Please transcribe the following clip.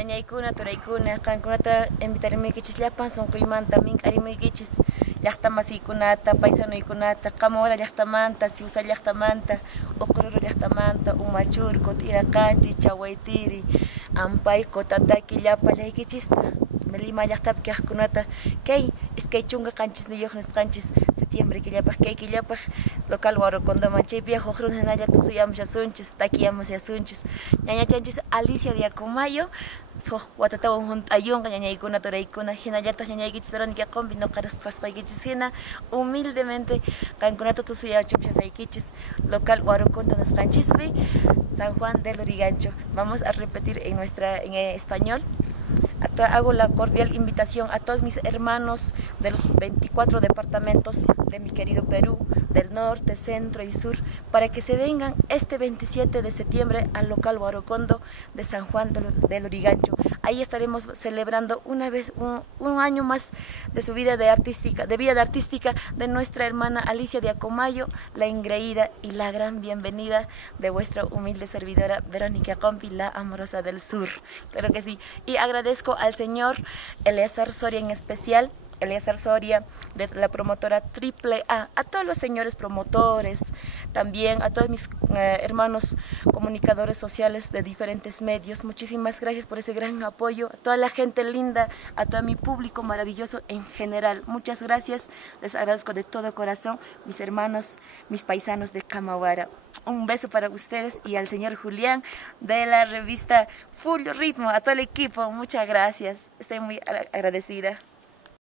ñañaykuna turaykuna qankunata invitarimikichis llapan sunquymanta mink'arimikichis llaqta masiykunata paisanuykunata Qamawara llaqtamanta Siusa llaqtamanta Uqururu llaqtamanta Umachurco Tirakanchi Chawaytiri Ampayco Tataki llapa llakichispa Lima llaqtapi kaqkunata kay iskay chunka qanchisniyuq nisqanchis septiembre killapaq kay killapaq local Guarocondoman chaypi huk runa hinalla tusuyamush yasunchis takiyamush yasunchis ñañachanchis Alicia de Akumayo huk watatawan hunt'ayunqa ñañaykuna turaykuna hinallataq ñañaykichis Verónica Qompi nuqaras qasqaykichis hina humildemente qankunata tusuyachimshasaykichis local Guarocondo nisqanchispi San Juan del Lurigancho. Vamos a repetir en español. Hago la cordial invitación a todos mis hermanos de los 24 departamentos de mi querido Perú, del norte, centro y sur, para que se vengan este 27 de septiembre al local Guarocondo de San Juan del Lurigancho. Ahí estaremos celebrando un año más de su vida artística de nuestra hermana Alicia de Acomayo, la engreída y la gran bienvenida de vuestra humilde servidora Verónica Qompi, la amorosa del sur. Claro que sí. Y agradezco al señor Eleazar Soria en especial, Eleazar Soria de la promotora AAA, a todos los señores promotores, también a todos mis hermanos comunicadores sociales de diferentes medios. Muchísimas gracias por ese gran apoyo, a toda la gente linda, a todo mi público maravilloso en general. Muchas gracias, les agradezco de todo corazón, mis hermanos, mis paisanos de Camawara. Un beso para ustedes y al señor Julián de la revista Full Ritmo, a todo el equipo, muchas gracias, estoy muy agradecida.